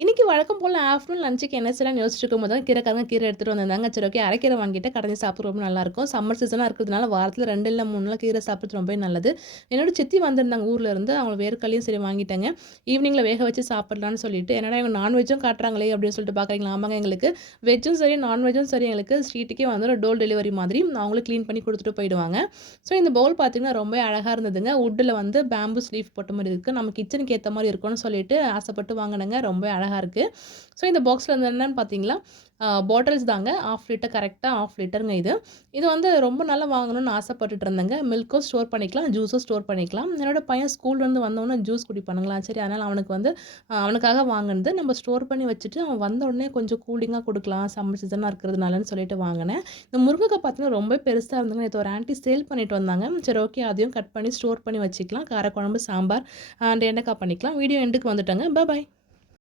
இன்னைக்கு வழக்கம் போல ஆஃப்டர்நூன் லஞ்சுக்கு என்ன செய்யலாம்னு யோசிச்சுட்டு இருக்கும்போது தான் கீரைக்காரங்க கீரை எடுத்துட்டு வந்திருந்தாங்க. சரி ஓகே அரைக்கீரை வாங்கிட்டேன். கடைஞ்சு சாப்பிட ரொம்ப நல்லாயிருக்கும். சம்மர் சீசனா இருக்கிறதுனால வாரத்தில 2 இல்ல 3 நாள் கீரை சாப்பிடுறது ரொம்பவே நல்லது. என்னோட சித்தி வந்திருந்தாங்க ஊர்ல இருந்து. அவங்க வேர்க்கடலையும் சரி வாங்கிட்டேங்க. ஈவினிங்ல வேக வச்சு சாப்பிடலான்னு சொல்லிட்டு, என்னடா இவங்க நான்வெஜ்ஜும் காட்டுறாங்களே அப்படின்னு சொல்லிட்டு பார்க்குறீங்களா? ஆமாங்க எங்களுக்கு வெஜ்ஜும் சரி, நான்வெஜ்ஜும் சரி எங்களுக்கு ஸ்ட்ரீட்டுக்கே வந்து ஒரு டோர் டெலிவரி மாதிரி அவங்களும் கிளீன் பண்ணி குடுத்துட்டு போயிடுவாங்க. ஸோ இந்த பவுல் பார்த்தீங்கன்னா ரொம்பவே அழகா இருந்ததுங்க. வுட்ல வந்து பேம்பூஸ் லீஃப் போட்ட மாரி இருக்கு. நம்ம கிச்சனுக்கு ஏத்த மாரி இருக்கும்னு சொல்லிட்டு ஆசைப்பட்டு வாங்குனேங்க. ரொம்பவே அழகா இருக்கு. ஸோ இந்த பாக்ஸ்ல வந்து என்னன்னு பார்த்தீங்களா, பாட்டில்ஸ் தாங்க. 1/2 லிட்டர் கரெக்ட்டா 1/2 லிட்டருங்க இது. இது வந்து ரொம்ப நாளா வாங்கணும்னு ஆசைப்பட்டுட்டு இருந்தேங்க. மில்க்கும் ஸ்டோர் பண்ணிக்கலாம், ஜூஸும் ஸ்டோர் பண்ணிக்கலாம். என்னோட பையன் ஸ்கூல்லேருந்து வந்தோனே ஜூஸ் குடிப்பானுங்களா, சரி அதனால அவனுக்கு வந்து அவனுக்காக வாங்குனது. நம்ம ஸ்டோர் பண்ணி வச்சுட்டு, அவன் வந்த உடனே கொஞ்சம் கூலிங்கா குடுக்கலாம். சம்மர் சீசனா இருக்கிறதுனாலன்னு சொல்லிட்டு வாங்குனேன். இந்த முருங்கக்கா பார்த்தீங்கன்னா, ரொம்ப பெருசா இருந்ததுங்க. நேத்து ஒரு ஆன்டி சேல் பண்ணிட்டு வந்தாங்க. சரி ஓகே அதையும் கட் பண்ணி ஸ்டோர் பண்ணி வச்சுக்கலாம். காரக்குழம்பு, சாம்பார் அண்ட் எண்ணெக்காய் பண்ணிக்கலாம். வீடியோ எண்டுக்கு வந்துட்டேங்க. பாய்.